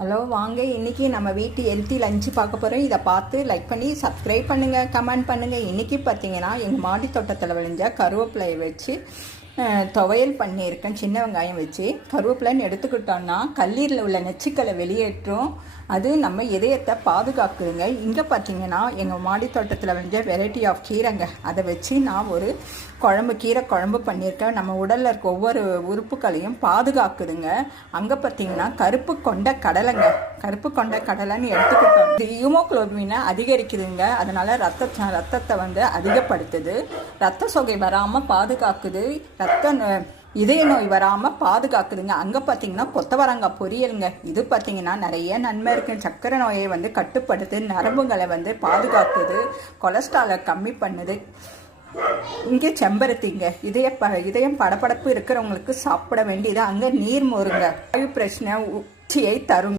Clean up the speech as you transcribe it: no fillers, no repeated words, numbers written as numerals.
Hello வாங்க, இன்றைக்கி நம்ம வீட்டு ஹெல்த்தி லஞ்சு பார்க்க போகிறோம். இதை பார்த்து லைக் பண்ணி சப்ஸ்கிரைப் பண்ணுங்கள், கமெண்ட் பண்ணுங்கள். இன்றைக்கி பார்த்தீங்கன்னா எங்கள் மாடி தோட்டத்தில் விளைஞ்ச கருவேப்பிலையை வச்சு துவையல் பண்ணியிருக்கேன். சின்ன வெங்காயம் வச்சு கருவேப்பிலைன்னு எடுத்துக்கிட்டோன்னா கல்லீரில் உள்ள நச்சுக்களை வெளியேற்றும். அது நம்ம இதயத்தை பாதுகாக்குதுங்க. இங்கே பார்த்தீங்கன்னா எங்கள் மாடி தோட்டத்தில் விளைஞ்ச வெரைட்டி ஆஃப் கீரைங்க, அதை வச்சு நான் ஒரு கீரை குழம்பு பண்ணியிருக்கேன். நம்ம உடலில் இருக்க ஒவ்வொரு உறுப்புகளையும் பாதுகாக்குதுங்க. அங்கே பார்த்தீங்கன்னா கருப்பு கொண்ட கடலைன்னு எடுத்துக்கிட்டோம். இது ஹீமோகுளோபினை அதிகரிக்குதுங்க. அதனால் ரத்தத்தை அதிகப்படுத்துது. ரத்த சோகை வராமல் பாதுகாக்குது. இதய நோய் வராமல் பாதுகாக்குதுங்க. அங்கே பார்த்தீங்கன்னா கொத்தவரங்காய் பொரியலுங்க. இது பார்த்தீங்கன்னா நிறைய நன்மை இருக்குது. சர்க்கரை நோயை கட்டுப்படுத்து, நரம்புகளை பாதுகாக்குது, கொலஸ்ட்ராலை கம்மி பண்ணுது. இங்கே செம்பருத்திங்க, இதயம் படபடப்பு இருக்கிறவங்களுக்கு சாப்பிட வேண்டியது. அங்கே நீர் மோருங்க, வாயு பிரச்சனை உச்சியை தரும்.